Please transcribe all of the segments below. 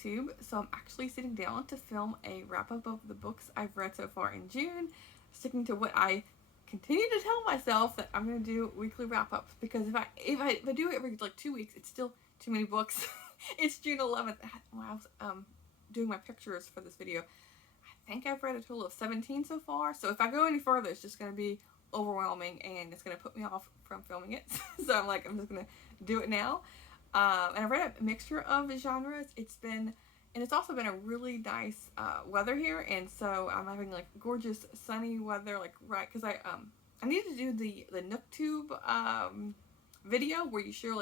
booktube, so I'm actually sitting down to film a wrap-up of the books I've read so far in June, sticking to what I continue to tell myself, that I'm going to do weekly wrap-ups, because if I do it every like 2 weeks, it's still too many books. It's June 11th when I was doing my pictures for this video. I think I've read a total of 17 so far, so if I go any further, it's just going to be overwhelming and it's going to put me off from filming it. So I'm just going to do it now. And I've read a mixture of genres. It's also been a really nice weather here, and so I'm having like gorgeous sunny weather, like right, because I need to do the NookTube video where you share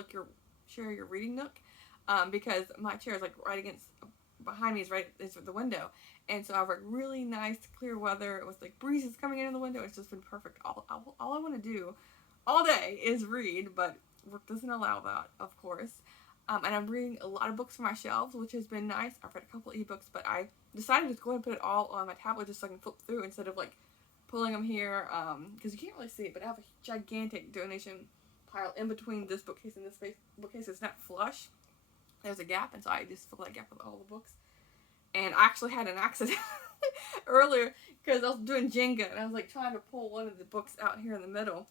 your reading nook, because my chair is like right against, behind me is the window, and so I've like really nice clear weather with like breezes coming in the window. It's just been perfect. All I want to do all day is read, but work doesn't allow that, of course. And I'm reading a lot of books from my shelves, which has been nice. I've read a couple ebooks, but I decided to go ahead and put it all on my tablet just so I can flip through instead of like pulling them here, because you can't really see it, but I have a gigantic donation pile in between this bookcase and this bookcase. It's not flush. There's a gap, and so I just fill that gap with all the books. And I actually had an accident earlier because I was doing Jenga, and I was like trying to pull one of the books out here in the middle.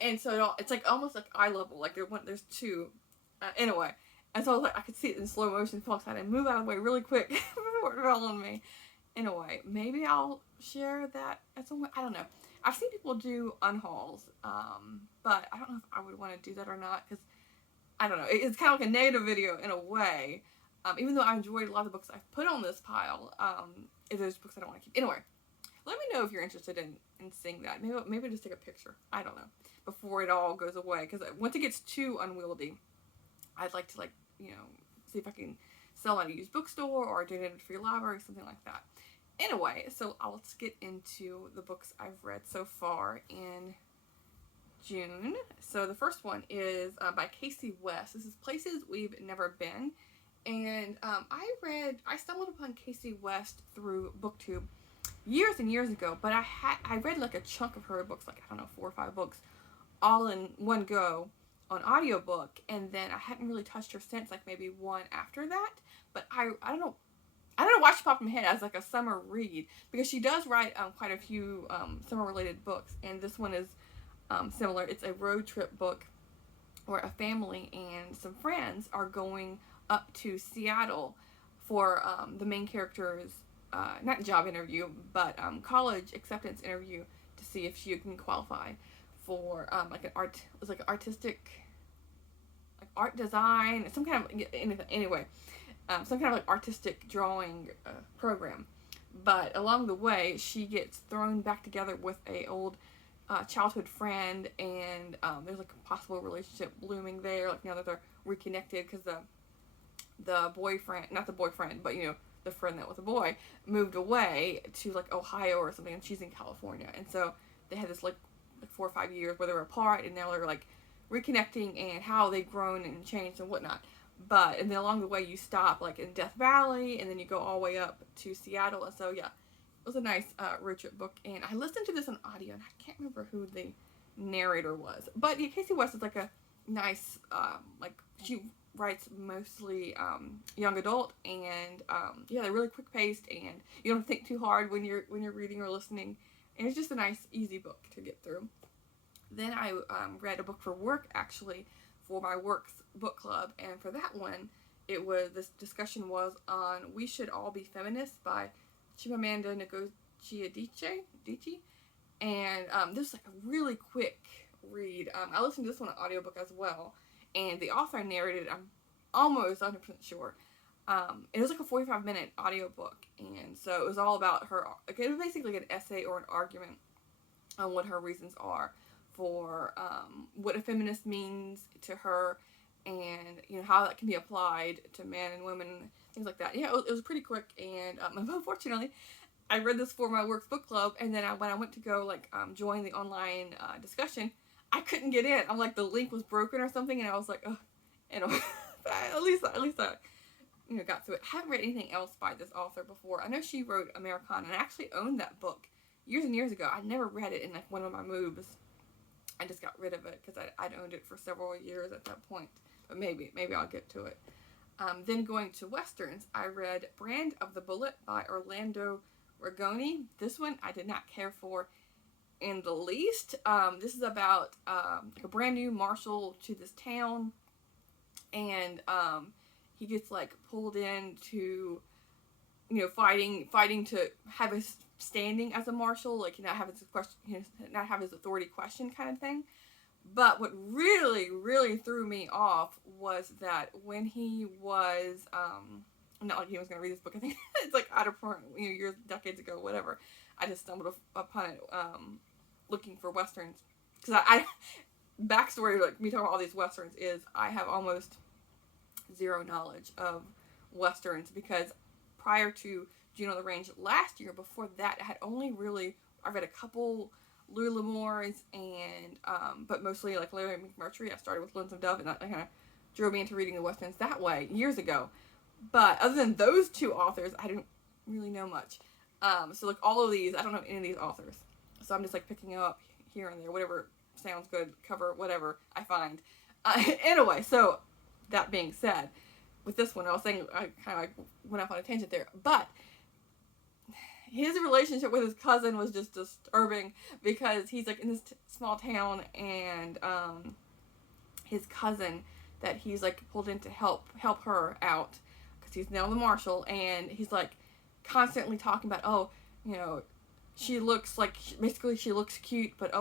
And so it's like almost like eye level, like there's two, anyway. And so I was like, I could see it in slow motion, so I had to move out of the way really quick before it fell on me. Anyway, maybe I'll share that at some point. I don't know. I've seen people do unhauls, but I don't know if I would want to do that or not, because I don't know. It's kind of like a negative video in a way. Even though I enjoyed a lot of the books I've put on this pile, there's books I don't want to keep. Anyway, let me know if you're interested in seeing that. Maybe just take a picture. I don't know. Before it all goes away, because once it gets too unwieldy, I'd like to see if I can sell at a used bookstore or donate it to your library, something like that. Anyway, so let's get into the books I've read so far in June. So the first one is by Casey West. This is Places We've Never Been, and I stumbled upon Casey West through BookTube years and years ago, but I read like a chunk of her books, like I don't know, 4 or 5 books, all in one go on audiobook, and then I hadn't really touched her since, like maybe one after that. But I don't know why she popped in my head as like a summer read, because she does write quite a few summer related books, and this one is similar. It's a road trip book where a family and some friends are going up to Seattle for the main character's not job interview, but college acceptance interview, to see if she can qualify for artistic, like art design, some kind of some kind of like artistic drawing program. But along the way, she gets thrown back together with a old childhood friend, and there's like a possible relationship blooming there. Like now that they're reconnected, because the boyfriend, not the boyfriend, but the friend that was a boy, moved away to like Ohio or something, and she's in California, and so they had this like 4 or 5 years where they were apart, and now they're like reconnecting, and how they've grown and changed and whatnot. And then along the way you stop like in Death Valley, and then you go all the way up to Seattle. And so yeah, it was a nice road trip book, and I listened to this on audio, and I can't remember who the narrator was, but yeah, Casey West is like a nice she writes mostly young adult, and they're really quick paced, and you don't think too hard when you're reading or listening, and it's just a nice easy book to get through. Then I read a book for work, actually, for my work's book club, and for that one, this discussion was on We Should All Be Feminists by Chimamanda Ngozi Adichie, and this is like a really quick read. I listened to this one on audiobook as well, and the author narrated, I'm almost 100% sure. It was like a 45-minute audiobook, and so it was all about her. It was basically an essay or an argument on what her reasons are for what a feminist means to her, and how that can be applied to men and women, things like that. Yeah, it was pretty quick, and unfortunately, I read this for my work's book club, and then when I went to go join the online discussion, I couldn't get in. I'm like, the link was broken or something, and I was like, oh, at least I got through it. I haven't read anything else by this author before. I know she wrote Americana, and I actually owned that book years and years ago. I never read it in like one of my moves. I just got rid of it because I'd owned it for several years at that point. But maybe I'll get to it. Then going to Westerns, I read Brand of the Bullet by Orlando Rigoni. This one I did not care for in the least. This is about like a brand new marshal to this town, and he gets like pulled into, you know, fighting to have his standing as a marshal, like not have his question, not have his authority questioned, kind of thing. But what really, really threw me off was that when he was, not like he was going to read this book, I think it's like out of print, you know, years, decades ago, whatever. I just stumbled upon it, looking for Westerns. Because I backstory, like me talking about all these Westerns, is I have almost zero knowledge of Westerns, because prior to Juno the Range last year, before that, I read a couple Louis L'Amour's, and but mostly like Larry McMurtry. I started with Lonesome of Dove, and that kind of drove me into reading the Westerns that way years ago. But other than those two authors, I didn't really know much. So like all of these, I don't know any of these authors. So I'm just like picking up here and there, whatever sounds good, cover, whatever I find. Anyway, so that being said, with this one, I was saying I kind of like went off on a tangent there, but his relationship with his cousin was just disturbing, because he's like in this small town, and his cousin that he's like pulled in to help her out, because he's now the marshal, and he's like constantly talking about, oh, you know, she looks like, basically she looks cute, but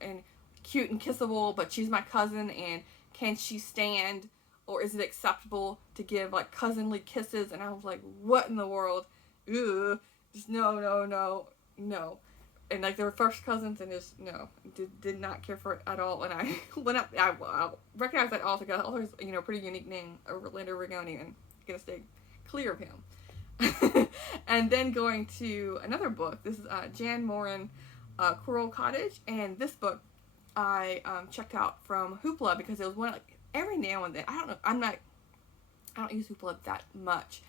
and cute and kissable, but she's my cousin, and can she stand, or is it acceptable to give like cousinly kisses? And I was like, what in the world? Ugh. Just no. And like they were first cousins, and just no, did not care for it at all. And I went up, I recognized that author, got author's, you know, pretty unique name, Orlando Rigoni, and gonna stay clear of him. And then going to another book, this is Jan Morin, Coral Cottage, and this book I checked out from Hoopla, because it was one, like every now and then, I don't use Hoopla that much.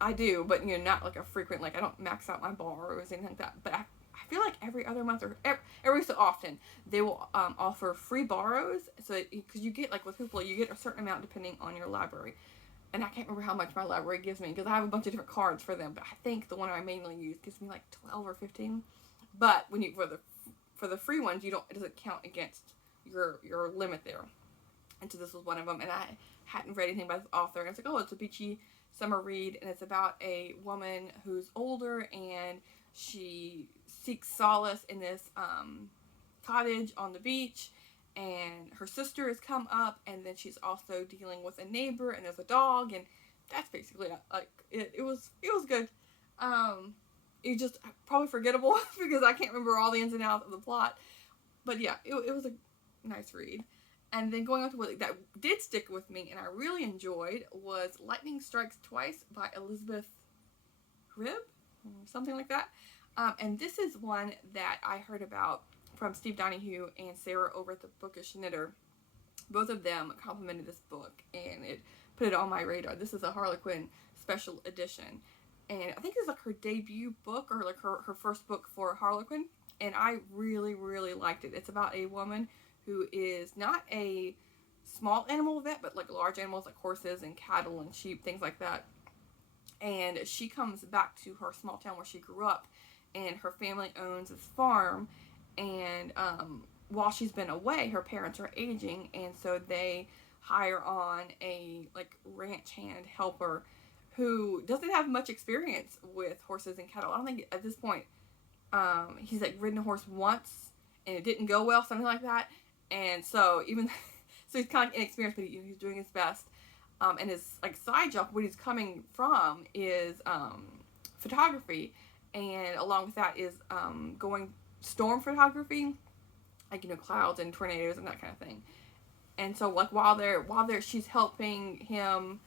I do, but you know, not like a frequent, like I don't max out my borrows, anything like that. But I feel like every other month, or every so often, they will offer free borrows. So because you get, like with Hoopla, you get a certain amount depending on your library. And I can't remember how much my library gives me, because I have a bunch of different cards for them. But I think the one I mainly use gives me like 12 or 15. But when you for the free ones, it doesn't count against your limit there. And so this was one of them, and I hadn't read anything by this author. And I was like, oh, it's a beachy summer read, and it's about a woman who's older, and she seeks solace in this cottage on the beach, and her sister has come up, and then she's also dealing with a neighbor, and there's a dog, and that's basically like it was good. It just probably forgettable because I can't remember all the ins and outs of the plot, but yeah, it was a nice read. And then going on to what that did stick with me and I really enjoyed was Lightning Strikes Twice by Elizabeth Cribb, something like that. And this is one that I heard about from Steve Donahue and Sarah over at the Bookish Knitter. Both of them complimented this book, and it put it on my radar. This is a Harlequin special edition, and I think it's like her debut book, or like her first book for Harlequin, and I really, really liked it. It's about a woman who is not a small animal vet, but like large animals like horses and cattle and sheep, things like that. And she comes back to her small town where she grew up, and her family owns this farm, and while she's been away, her parents are aging, and so they hire on a like ranch hand helper who doesn't have much experience with horses and cattle. I don't think at this point he's like ridden a horse once and it didn't go well, something like that. And so so he's kind of inexperienced, but he's doing his best. And his like side job, what he's coming from, is photography, and along with that is going storm photography, like, you know, clouds and tornadoes and that kind of thing. And so like while they're she's helping him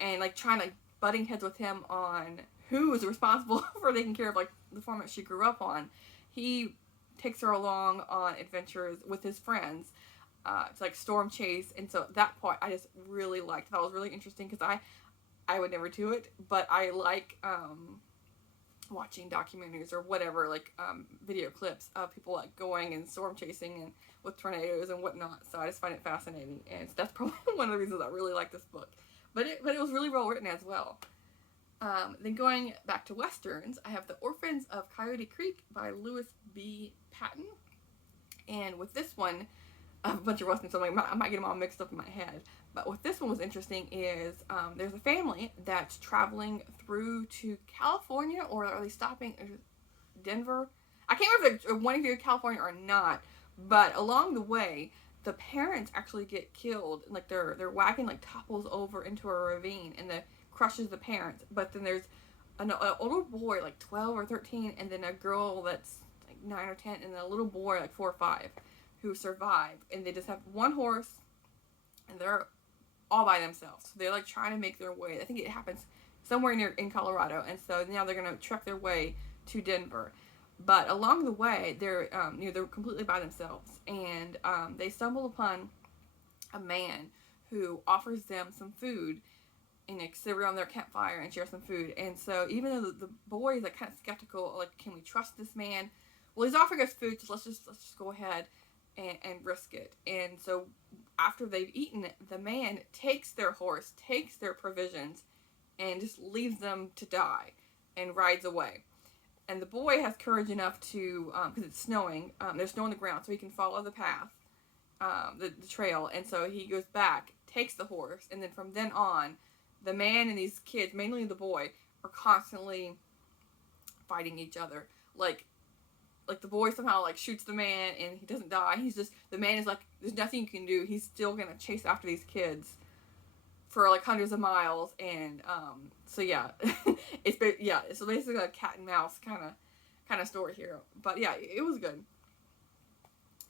and like trying to butting heads with him on who is responsible for taking care of like the farm that she grew up on, he takes her along on adventures with his friends to like storm chase. And so that part I just really liked. That was really interesting because I would never do it, but I like watching documentaries or whatever, like video clips of people like going and storm chasing and with tornadoes and whatnot. So I just find it fascinating, and so that's probably one of the reasons I really like this book. but it was really well written as well. Then going back to Westerns, I have The Orphans of Coyote Creek by Lewis B. Patton. And with this one, I have a bunch of Westerns, so I might get them all mixed up in my head. But what this one was interesting is there's a family that's traveling through to California, or are they stopping Denver? I can't remember if they're wanting to go to California or not, but along the way, the parents actually get killed. Like their wagon like topples over into a ravine and crushes the parents. But then there's an older boy like 12 or 13, and then a girl that's like 9 or 10, and a little boy like 4 or 5 who survive. And they just have one horse, and they're all by themselves. So they're like trying to make their way. I think it happens somewhere in Colorado, and so now they're gonna trek their way to Denver. But along the way, they're they're completely by themselves, and they stumble upon a man who offers them some food, and they sit around their campfire and share some food. And so even though the boy is like kind of skeptical, like, can we trust this man? Well, he's offering us food, so let's just go ahead and risk it. And so after they've eaten, the man takes their horse, takes their provisions, and just leaves them to die, and rides away. And the boy has courage enough to, because it's snowing, there's snow on the ground, so he can follow the path, the trail. And so he goes back, takes the horse, and then from then on, the man and these kids, mainly the boy, are constantly fighting each other. Like the boy somehow like shoots the man, and he doesn't die. The man is like, there's nothing you can do. He's still gonna chase after these kids for like hundreds of miles. And so yeah, it's basically a cat and mouse kind of story here. But yeah, it was good.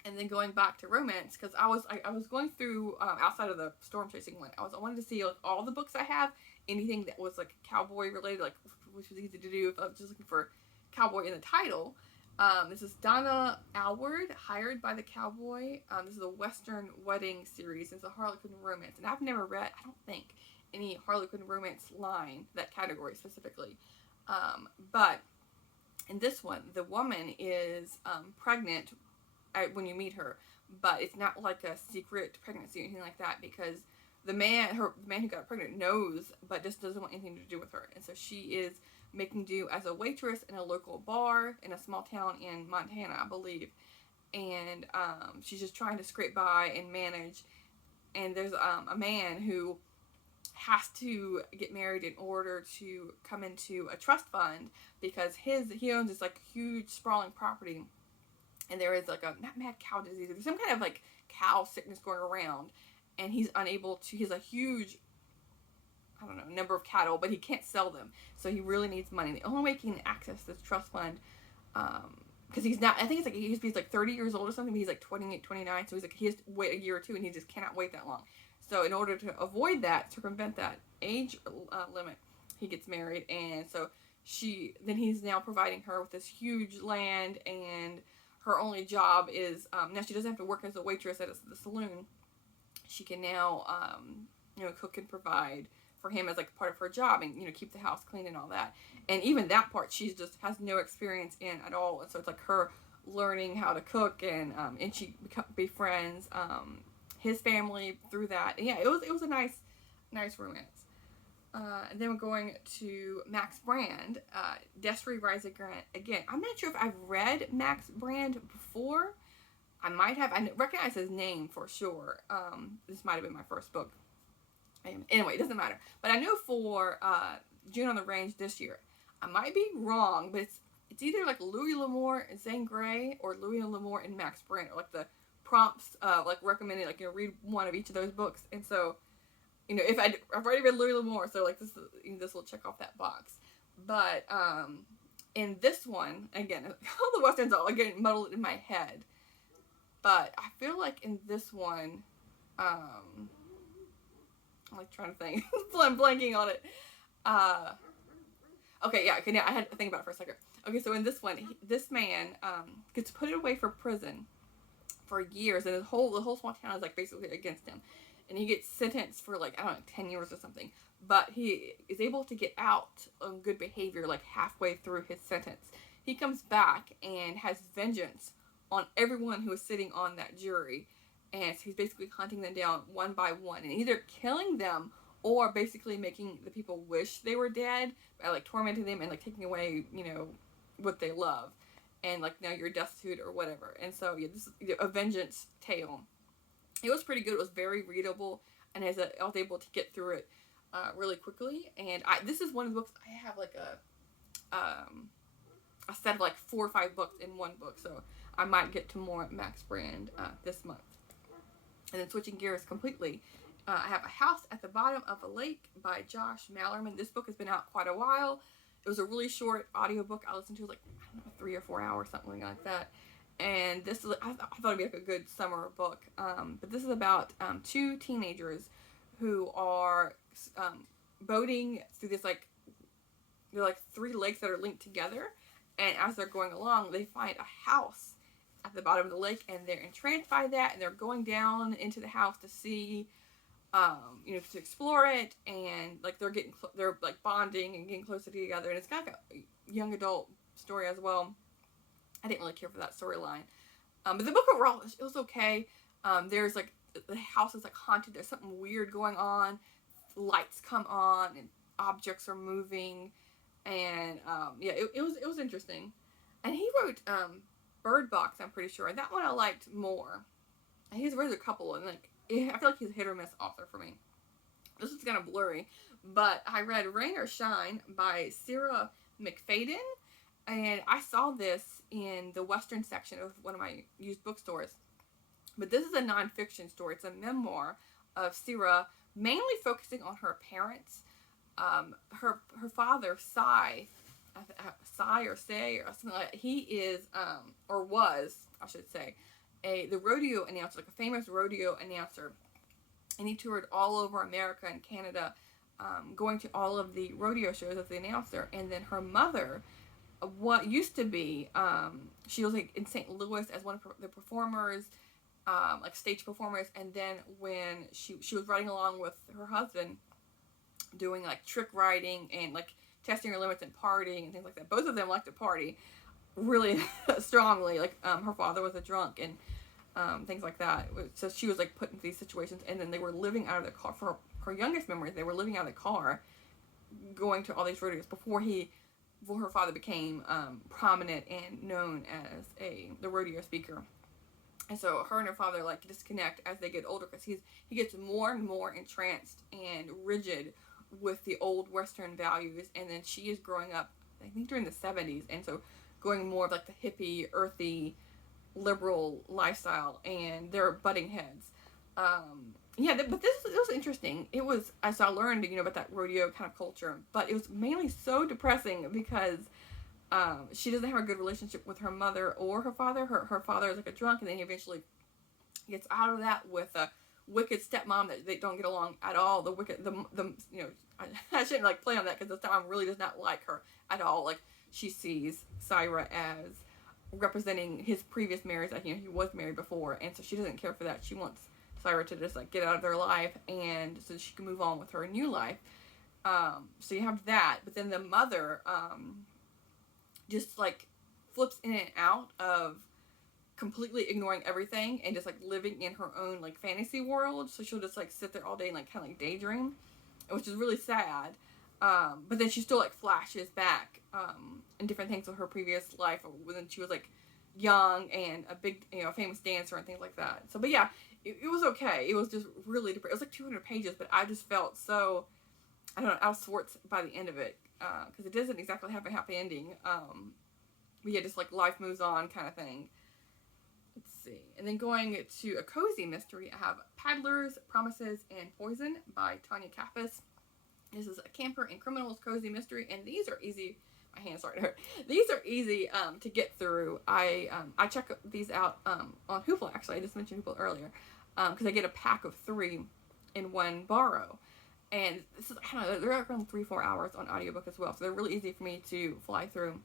And then going back to romance, because I was going through outside of the storm chasing one, I wanted to see like all the books I have, anything that was like cowboy related, like which was easy to do if I was just looking for cowboy in the title. This is Donna Alward, Hired by the Cowboy. This is a Western wedding series. It's a Harlequin romance, and I've never read, I don't think, any Harlequin romance line, that category specifically. But in this one, the woman is pregnant when you meet her, but it's not like a secret pregnancy or anything like that, because the man who got her pregnant knows, but just doesn't want anything to do with her. And so she is making do as a waitress in a local bar in a small town in Montana, I believe. And she's just trying to scrape by and manage. And there's a man who has to get married in order to come into a trust fund, because he owns this like huge sprawling property, and there is like not mad cow disease, there's some kind of like cow sickness going around, and he's a huge, I don't know, number of cattle, but he can't sell them, so he really needs money. The only way he can access this trust fund, because he's not, I think it's like he's like 30 years old or something, but he's like 28, 29, so he's like, he has to wait a year or two, and he just cannot wait that long. So in order to avoid that, circumvent that age limit, he gets married. And so he's now providing her with this huge land, and her only job is, now she doesn't have to work as a waitress at the saloon. She can now, cook and provide for him as like part of her job, and, keep the house clean and all that. And even that part, she just has no experience in at all. And so it's like her learning how to cook, and she befriends, his family through that. And yeah, it was a nice romance. And then we're going to Max Brand, Desiree Rise Again. I'm not sure if I've read Max Brand before. I might have. I recognize his name for sure. This might have been my first book. Anyway, it doesn't matter. But I know for June on the Range this year, I might be wrong, but it's either like Louis L'Amour and Zane Grey, or Louis L'Amour and Max Brand, or like the prompts like recommended, like, read one of each of those books. And so, if I've already read Louis L'Amour, so like this will check off that box. But in this one, again, all the westerns are getting muddled in my head, but I feel like in this one, I'm like trying to think. I'm blanking on it. Okay, now I had to think about it for a second. Okay, so in this one, this man gets put away for prison for years, and the whole small town is like basically against him, and he gets sentenced for like, I don't know, 10 years or something. But he is able to get out on good behavior like halfway through his sentence. He comes back and has vengeance on everyone who is sitting on that jury, and so he's basically hunting them down one by one and either killing them or basically making the people wish they were dead by like tormenting them and like taking away, you know, what they love, and like now you're destitute or whatever. And so yeah, this is a vengeance tale. It was pretty good. It was very readable, and I was able to get through it really quickly. And this is one of the books I have like a set of like 4 or 5 books in one book, so I might get to more Max Brand this month. And then switching gears completely, I have A House at the Bottom of a Lake by Josh Malerman. This book has been out quite a while. It was a really short audiobook. I listened to like, I don't know, 3 or 4 hours, something like that. And this is, I thought it'd be like a good summer book. But this is about 2 teenagers who are boating through this like, they're like 3 lakes that are linked together. And as they're going along, they find a house at the bottom of the lake, and they're entranced by that, and they're going down into the house to see, you know, to explore it, and like they're like bonding and getting closer together, and it's got like a young adult story as well. I didn't really care for that storyline, but the book overall, it was okay. There's like, the house is like haunted. There's something weird going on. Lights come on, and objects are moving. And yeah, it was interesting. And he wrote Bird Box, I'm pretty sure. And that one I liked more. And he's written a couple, and like I feel like he's a hit or miss author for me. This is kind of blurry, but I read Rain or Shine by Sarah McFadden, and I saw this in the Western section of one of my used bookstores. But this is a nonfiction story. It's a memoir of Sarah, mainly focusing on her parents. Her father, Cy or Say or something like that, he is, or was, I should say, the rodeo announcer, like a famous rodeo announcer. And he toured all over America and Canada, going to all of the rodeo shows as the announcer. And then her mother, what used to be, she was like in St. Louis as one of the performers, like stage performers. And then when she was riding along with her husband, doing like trick riding and like testing her limits and partying and things like that. Both of them liked to party really strongly. Like her father was a drunk and things like that. So she was like put into these situations, and then they were living out of the car. For her youngest memories, they were living out of the car, going to all these rodeos before her father became prominent and known as the rodeo speaker. And so her and her father like disconnect as they get older, because he gets more and more entranced and rigid with the old Western values. And then she is growing up, I think, during the 70s, and so going more of like the hippie, earthy, liberal lifestyle, and they're butting heads. Yeah, but it was interesting. It was, as I learned, you know, about that rodeo kind of culture, but it was mainly so depressing because she doesn't have a good relationship with her mother or her father. Her father is like a drunk, and then he eventually gets out of that with a wicked stepmom that they don't get along at all. The you know, I shouldn't like play on that, because the stepmom really does not like her at all. Like, she sees Syra as representing his previous marriage. Like, you know, he was married before, and so she doesn't care for that. She wants Syra to just like get out of their life, and so she can move on with her new life. So you have that, but then the mother just like flips in and out of completely ignoring everything and just like living in her own like fantasy world. So she'll just like sit there all day and like kind of like daydream, which is really sad. But then she still like flashes back in different things of her previous life when she was like young and a big, you know, famous dancer and things like that. So, but yeah, it was okay. It was just really it was like 200 pages, but I just felt so, I don't know, out of sorts by the end of it, because it doesn't exactly have a happy ending. But yeah, just like life moves on kind of thing. Let's see. And then going to a cozy mystery, I have Paddlers, Promises, and Poison by Tanya Kappas. This is a camper and criminals cozy mystery, and these are easy. My hand's starting to hurt. These are easy to get through. I check these out on Hoopla, actually. I just mentioned Hoopla earlier, because I get a pack of 3 in one borrow. And this is, I don't know, they're around 3-4 hours on audiobook as well, so they're really easy for me to fly through.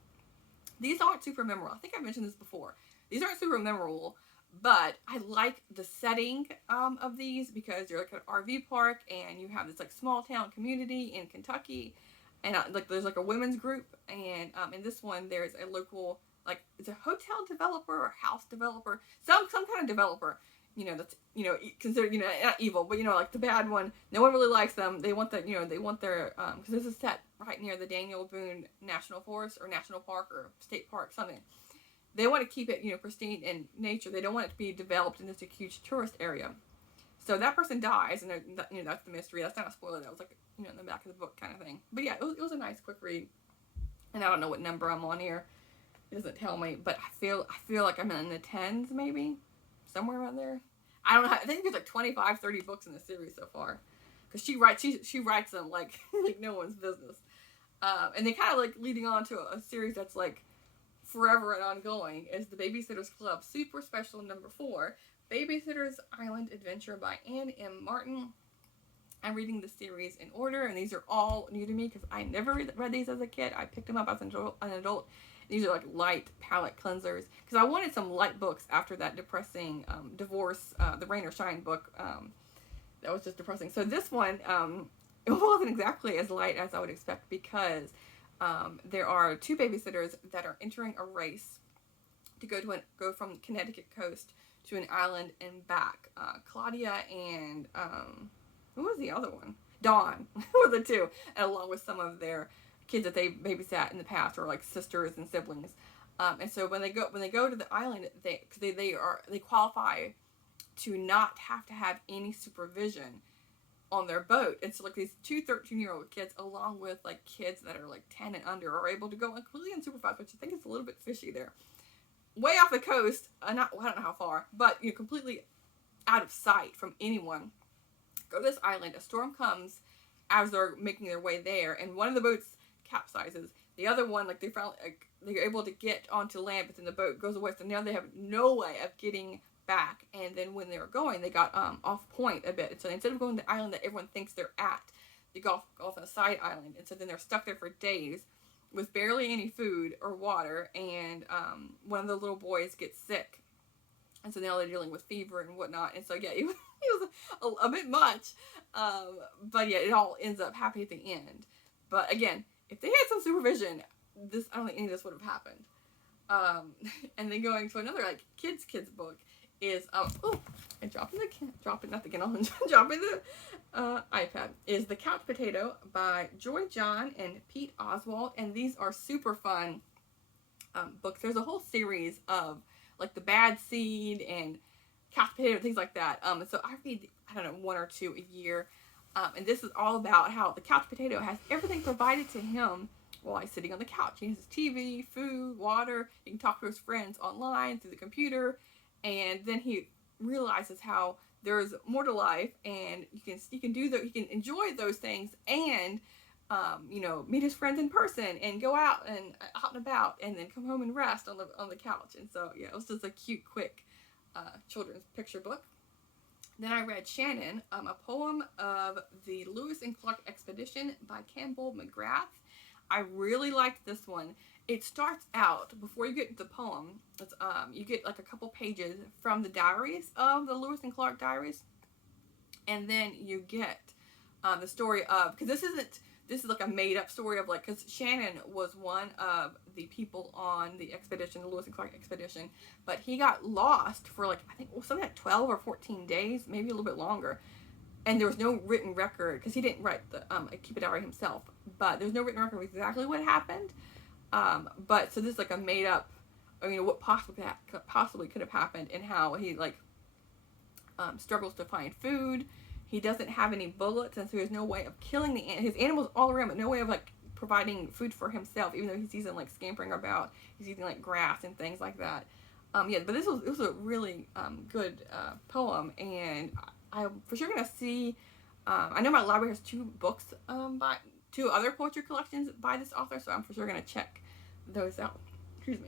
These aren't super memorable. I think I've mentioned this before. These aren't super memorable, but I like the setting of these, because you're like an RV park, and you have this like small town community in Kentucky, and like there's like a women's group, and in this one there's a local, like, it's a hotel developer or house developer, some kind of developer that's, considered, not evil, but, like the bad one. No one really likes them. They want that, they want their, because this is set right near the Daniel Boone National Forest or National Park or State Park, something. They want to keep it, pristine in nature. They don't want it to be developed into a huge tourist area. So that person dies, and that's the mystery. That's not a spoiler. That was like, in the back of the book kind of thing. But yeah, it was a nice, quick read. And I don't know what number I'm on here. It doesn't tell me, but I feel like I'm in the 10s, maybe, somewhere around there. I don't know. I think there's like 25, 30 books in the series so far, because she writes them like no one's business. And they kind of like leading on to a series that's like forever and ongoing, is the Babysitters Club Super Special number 4, Babysitter's Island Adventure by Anne M. Martin. I'm reading the series in order, and these are all new to me because I never read these as a kid. I picked them up as an adult. These are like light palette cleansers because I wanted some light books after that depressing divorce, the Rain or Shine book. That was just depressing. So this one, it wasn't exactly as light as I would expect because there are 2 babysitters that are entering a race to go from Connecticut coast to an island and back. Claudia and who was the other one? Dawn were the 2, and along with some of their kids that they babysat in the past, or like sisters and siblings. And so when they go to the island, they qualify to not have to have any supervision on their boat. And so like these 2 13-year-old kids, along with like kids that are like 10 and under, are able to go completely unsupervised, which I think is a little bit fishy there. Way off the coast, I don't know how far, but completely out of sight from anyone. Go to this island. A storm comes as they're making their way there, and one of the boats capsizes. The other one, like they're able to get onto land, but then the boat goes away. So now they have no way of getting back. And then when they were going, they got off point a bit. And so instead of going to the island that everyone thinks they're at, they go off on a side island. And so then they're stuck there for days with barely any food or water. And one of the little boys gets sick. And so now they're dealing with fever and whatnot. And so, yeah, it was a bit much. But, yeah, it all ends up happy at the end. But, again, if they had some supervision, I don't think any of this would have happened. And then going to another, like, kids book is, dropping the iPad, is The Couch Potato by Joy John and Pete Oswald. And these are super fun books. There's a whole series of like The Bad Seed and Couch Potato, things like that. And so I read, 1 or 2 a year. And this is all about how the couch potato has everything provided to him while he's sitting on the couch. He has his TV, food, water. He can talk to his friends online through the computer. And then he realizes how there's more to life, and he can enjoy those things and meet his friends in person and go out and about, and then come home and rest on the couch. And so, yeah, it was just a cute, quick children's picture book. Then I read Shannon, a poem of the Lewis and Clark Expedition by Campbell McGrath. I really liked this one. It starts out, before you get to the poem, you get like a couple pages from the diaries of the Lewis and Clark diaries. And then you get the story of, because this is like a made-up story of like, because Shannon was one of the people on the expedition, the Lewis and Clark expedition, but he got lost for like, I think something like 12 or 14 days, maybe a little bit longer, and there was no written record, because he didn't write the keep a diary himself, but there's no written record of exactly what happened, but so this is like a made-up, what possibly could have happened, and how he like struggles to find food. He doesn't have any bullets, and so there's no way of killing his animals all around, but no way of like providing food for himself, even though he sees them like scampering about. He's eating like grass and things like that. But this was a really good poem, and I'm for sure gonna see. I know my library has 2 books by 2 other poetry collections by this author, so I'm for sure gonna check those out.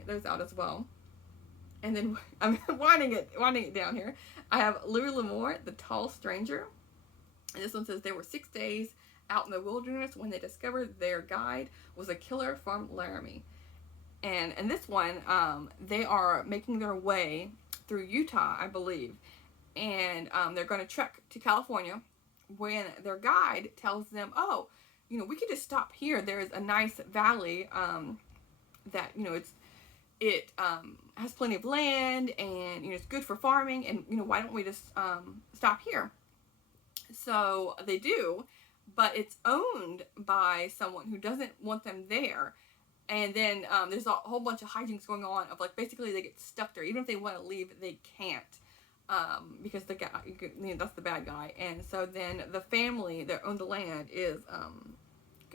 Those out as well. And then I'm winding it down here. I have Louis L'Amour, The Tall Stranger. And this one says, there were 6 days out in the wilderness when they discovered their guide was a killer from Laramie. And in this one, they are making their way through Utah, I believe. And they're going to trek to California when their guide tells them, we could just stop here. There's a nice valley that, it has plenty of land, and it's good for farming, and why don't we just stop here? So they do, but it's owned by someone who doesn't want them there. And then there's a whole bunch of hijinks going on of like basically they get stuck there. Even if they want to leave, they can't, because the guy, that's the bad guy. And so then the family that owned the land is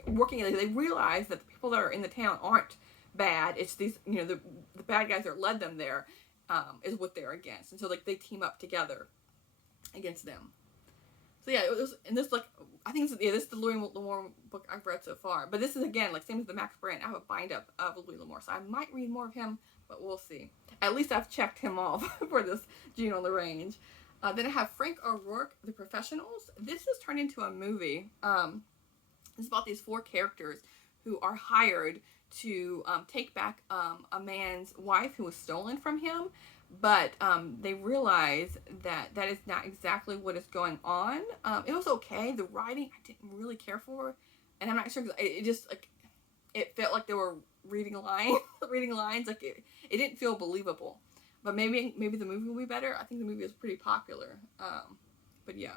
working. They realize that the people that are in the town aren't bad. It's these, the bad guys that led them there is what they're against. And so like they team up together against them. So yeah, it was, and this like, I think this is the Louis L'Amour book I've read so far. But this is again, like same as the Max Brand, I have a bind up of Louis L'Amour. So I might read more of him, but we'll see. At least I've checked him off for this June on the Range. Then I have Frank O'Rourke, The Professionals. This is turned into a movie. It's about these 4 characters who are hired to take back a man's wife who was stolen from him. But they realize that that is not exactly what is going on. It was okay. The writing I didn't really care for, and I'm not sure, because it just like it felt like they were reading lines. Like it didn't feel believable. But maybe the movie will be better. I think the movie is pretty popular. But yeah.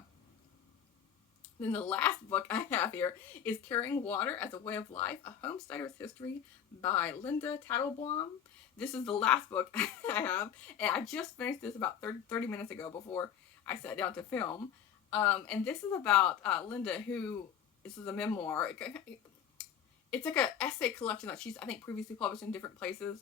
Then the last book I have here is Carrying Water as a Way of Life, A Homesteader's History by Linda Tattlebaum. This is the last book I have, and I just finished this about 30 minutes ago before I sat down to film. And this is about Linda, this is a memoir. It's like an essay collection that she's, I think, previously published in different places,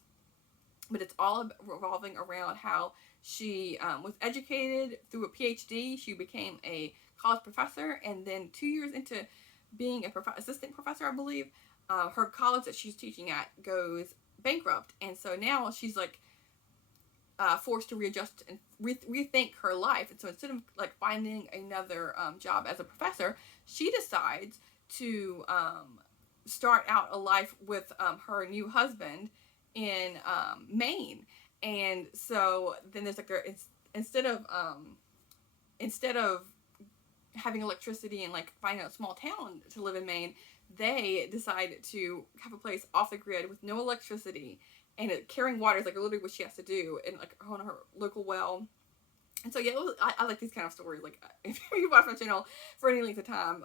but it's all revolving around how she was educated through a PhD. She became a college professor, and then 2 years into being a assistant professor, I believe, her college that she's teaching at goes bankrupt, and so now she's like forced to readjust and rethink her life. And so instead of like finding another job as a professor, she decides to start out a life with her new husband in Maine. And so then there's like instead of having electricity and like finding a small town to live in Maine, they decide to have a place off the grid with no electricity, and carrying water is like literally what she has to do, and like on her local well. And so yeah, I like these kind of stories. Like if you watch my channel for any length of time,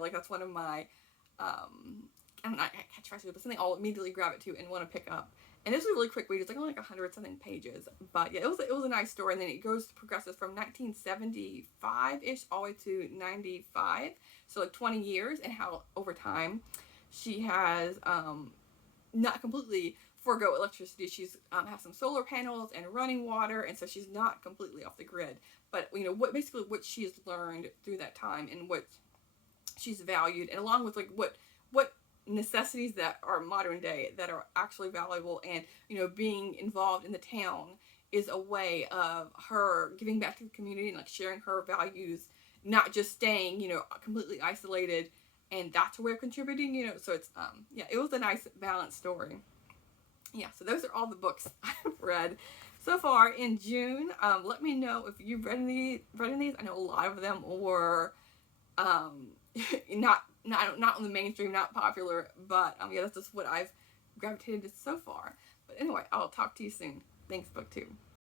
like that's one of my I can't try to, but something I'll immediately grab it to and want to pick up. And this was a really quick read. It's like only like 100 something pages, but yeah, it was a nice story. And then it progresses from 1975-ish all the way to 95, so like 20 years, and how over time she has not completely forego electricity. She's has some solar panels and running water, and so she's not completely off the grid. But what she has learned through that time, and what she's valued, and along with like what necessities that are modern day that are actually valuable, and being involved in the town is a way of her giving back to the community and like sharing her values, not just staying completely isolated, and that's a way of contributing. So it's it was a nice balanced story. Yeah, so those are all the books I've read so far in June. Let me know if you've read any of these. I know a lot of them were not on the mainstream, not popular, but that's just what I've gravitated to so far. But anyway, I'll talk to you soon. Thanks, BookTube.